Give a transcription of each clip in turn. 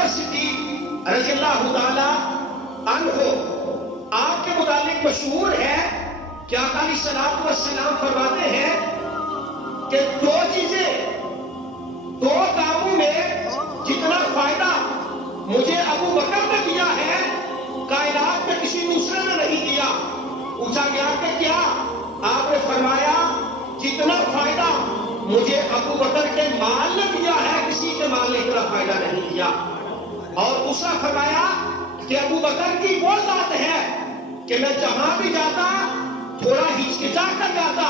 بکر صدیق رضی اللہ تعالی عنہ آپ کے متعلق مشہور ہے کہ آقا علیہ الصلوۃ والسلام فرماتے ہیں کہ دو چیزیں، دو کاموں میں جتنا فائدہ مجھے ابو بکر نے دیا ہے کائنات میں کسی دوسرے نے نہیں دیا۔ پوچھا گیا کہ کیا؟ آپ نے فرمایا جتنا فائدہ مجھے ابو بکر کے مال نے دیا ہے کسی کے مال نے اتنا فائدہ نہیں دیا۔ اور دوسرا فرمایا کہ ابو بکر کی وہ ذات ہے کہ میں جہاں بھی جاتا تھوڑا ہچکچا کر جاتا،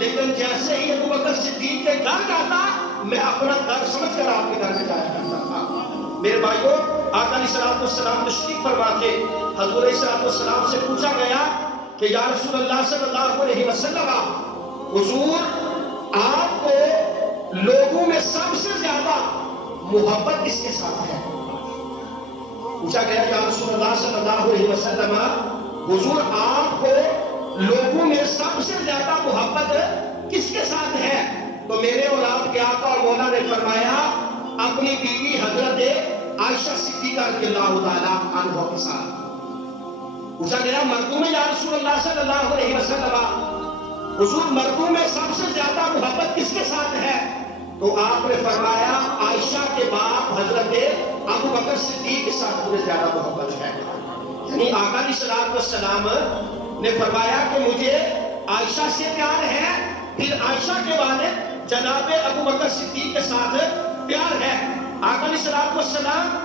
لیکن جیسے ہی ابو بکر صدیق کے گھر جاتا میں اپنا گھر سمجھ کر آپ کے گھر میں جایا کرتا تھا۔ میرے بھائیو، آقا علیہ الصلوۃ والسلام تشریف فرما تھے۔ حضور علیہ الصلوۃ والسلام سے پوچھا گیا کہ یا رسول اللہ صلی اللہ علیہ وسلم، حضور آپ کو لوگوں میں سب سے زیادہ محبت کس کے ساتھ ہے؟ پوچھا گیا یا رسول اللہ صلی اللہ علیہ وسلم، حضور آپ کو لوگوں میں سب سے زیادہ محبت کس کے ساتھ ہے؟ تو میرے اور آپ کے آقا اور مولا نے فرمایا اپنی بیوی حضرت عائشہ صدیقہ رضی اللہ تعالی عنہ کے ساتھ۔ پوچھا گیا مردوں میں یا رسول اللہ صلی اللہ علیہ وسلم، حضور مردوں میں سب سے زیادہ محبت کس کے ساتھ ہے؟ تو آپ نے فرمایا عائشہ کے باپ حضرت ابو بکر صدیق کے ساتھ مجھے زیادہ محبت ہے۔ یعنی آقا علیہ الصلوۃ والسلام نے فرمایا کہ مجھے عائشہ سے پیار ہے، پھر عائشہ کے والد جناب ابو بکر صدیق کے ساتھ پیار ہے۔ آقا علیہ الصلوۃ والسلام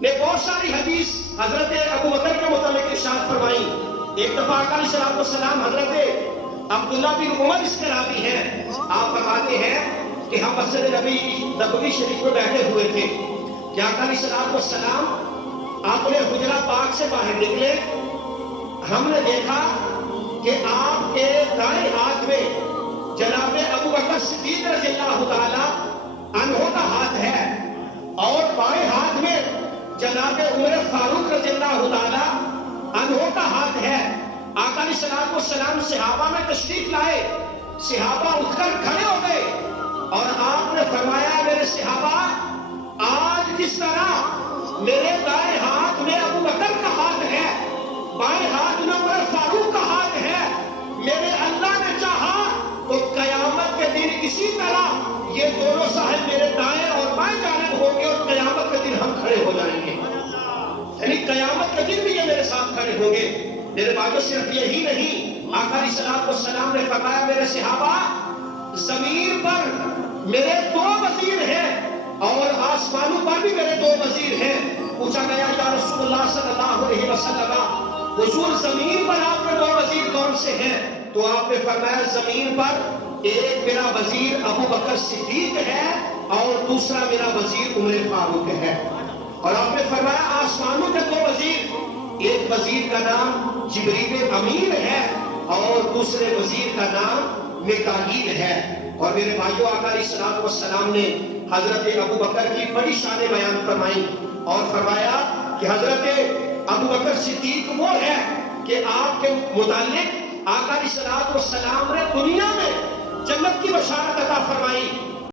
نے بہت ساری حدیث حضرت ابو بکر کے متعلق ارشاد فرمائی۔ ایک دفعہ آقا علیہ الصلوۃ والسلام حضرت عبداللہ بن عمر اس کے راوی ہیں، آپ فرماتے ہیں کہ ہم مسجد نبوی شریف میں بیٹھے ہوئے تھے کہ آقا علیہ الصلوۃ والسلام اپنے حجرہ پاک سے باہر نکلے، ہم نے دیکھا کہ آپ کے دائیں ہاتھ میں جناب ابو بکر صدیق رضی اللہ تعالی عنہ کا ہاتھ ہے اور بائیں ہاتھ میں جناب عمر فاروق رضی اللہ تعالی عنہ کا ہاتھ ہے۔ آقا علیہ الصلوۃ والسلام صحابہ میں تشریف لائے، صحابہ اٹھ کر کھڑے ہو گئے اور آپ نے فرمایا میرے صحابہ، آج جس طرح میرے دائیں ہاتھ میں ابو بکر کا ہاتھ ہے، بائیں ہاتھ میں عمر فاروق کا ہاتھ ہے، میرے اللہ نے چاہا تو قیامت کے دن اسی طرح یہ دونوں صاحب میرے دائیں اور بائیں جانب ہوں گے اور قیامت کے دن ہم کھڑے ہو جائیں گے۔ یعنی قیامت کے دن بھی یہ میرے ساتھ کھڑے ہوں گے۔ میرے بھائیو، صرف یہی نہیں، آقا علیہ الصلوۃ والسلام نے فرمایا میرے صحابہ، زمین پر میرے دو وزیر ہیں اور آسمانوں پر بھی میرے دو وزیر ہیں۔ پوچھا گیا یا رسول اللہ صلی اللہ علیہ وسلم، حضور زمین پر آپ کے دو وزیر کون سے ہیں؟ تو آپ نے فرمایا زمین پر ایک میرا وزیر ابو بکر صدیق ہے اور دوسرا میرا وزیر عمر فاروق ہے۔ اور آپ نے فرمایا آسمانوں کے دو وزیر، ایک وزیر کا نام جبریل امین ہے اور دوسرے وزیر کا نام میکائیل ہے۔ اور میرے بھائیو، آقا علیہ الصلوۃ والسلام نے حضرت ابو بکر کی بڑی شان بیان فرمائی اور فرمایا کہ حضرت ابو بکر صدیق وہ ہے کہ آپ کے متعلق آقا علیہ الصلوۃ والسلام نے دنیا میں جنت کی بشارت عطا فرمائی